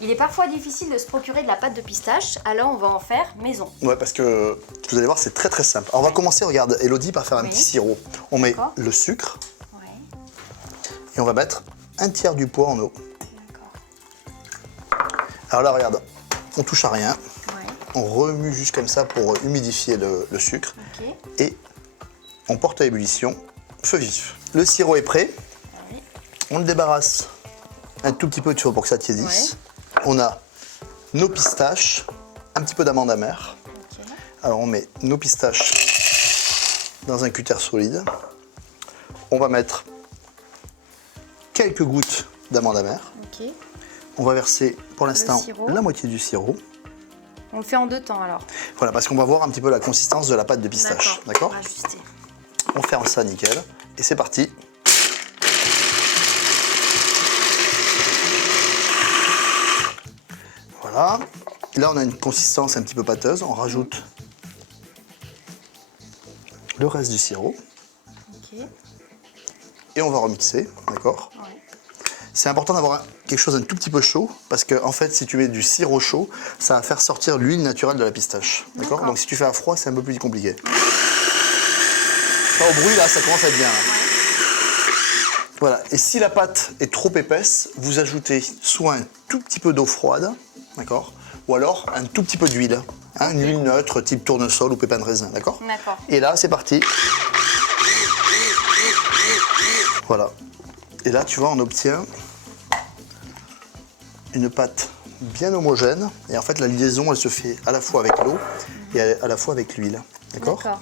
Il est parfois difficile de se procurer de la pâte de pistache, alors on va en faire maison. Ouais, parce que vous allez voir, c'est très simple. Alors on va commencer, regarde, Elodie, par faire un Oui. petit sirop. On met D'accord. le sucre Ouais, et on va mettre un tiers du pot en eau. d'accord. Alors là, regarde, on touche à rien. Ouais, On remue juste comme ça pour humidifier le sucre. ok. Et on porte à ébullition, feu vif. Le sirop est prêt. Oui. On le débarrasse un tout petit peu, tu vois, pour que ça tiédisse. Ouais. On a nos pistaches, un petit peu d'amande amère. Ok. Alors on met nos pistaches dans un cutter solide. On va mettre quelques gouttes d'amande amère. Ok. On va verser pour l'instant sirop. la moitié du sirop. On le fait en 2 temps alors. Voilà, parce qu'on va voir un petit peu la consistance de la pâte de pistache. D'accord? On va ajuster. On ferme ça nickel. Et c'est parti. Voilà. Là, on a une consistance un petit peu pâteuse. On rajoute le reste du sirop. Ok. Et on va remixer, d'accord? Ouais. C'est important d'avoir quelque chose un tout petit peu chaud, parce que en fait, si tu mets du sirop chaud, ça va faire sortir l'huile naturelle de la pistache, d'accord? Donc si tu fais à froid, c'est un peu plus compliqué. Là, au bruit, là, ça commence à être bien. Voilà, et si la pâte est trop épaisse, vous ajoutez soit un tout petit peu d'eau froide, d'accord? Ou alors un tout petit peu d'huile, hein, une huile neutre, type tournesol ou pépin de raisin, d'accord? D'accord. Et là, c'est parti. Voilà. Et là, tu vois, on obtient une pâte bien homogène. Et en fait, la liaison, elle se fait à la fois avec l'eau et à la fois avec l'huile. D'accord? D'accord.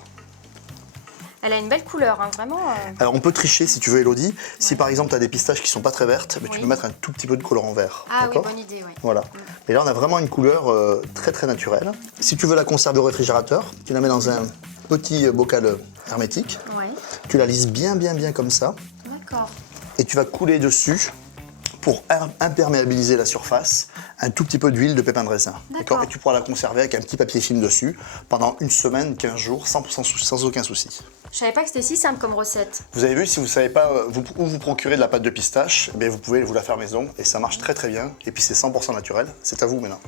Elle a une belle couleur, hein, vraiment. Alors, on peut tricher si tu veux, Elodie. Si par exemple, tu as des pistaches qui sont pas très vertes, tu Oui. peux mettre un tout petit peu de colorant vert. Ah oui, d'accord? bonne idée, oui. Voilà. Et là, on a vraiment une couleur très naturelle. Si tu veux la conserver au réfrigérateur, tu la mets dans un petit bocal hermétique. Ouais. Tu la lisses bien comme ça. D'accord. Et tu vas couler dessus pour imperméabiliser la surface un tout petit peu d'huile de pépin de raisin. D'accord. Et tu pourras la conserver avec un petit papier film dessus pendant 1 semaine, 15 jours, sans aucun souci. Je savais pas que c'était si simple comme recette. Vous avez vu, si vous ne savez pas où vous procurer de la pâte de pistache, eh bien vous pouvez vous la faire maison et ça marche très bien. Et puis c'est 100% naturel. C'est à vous maintenant.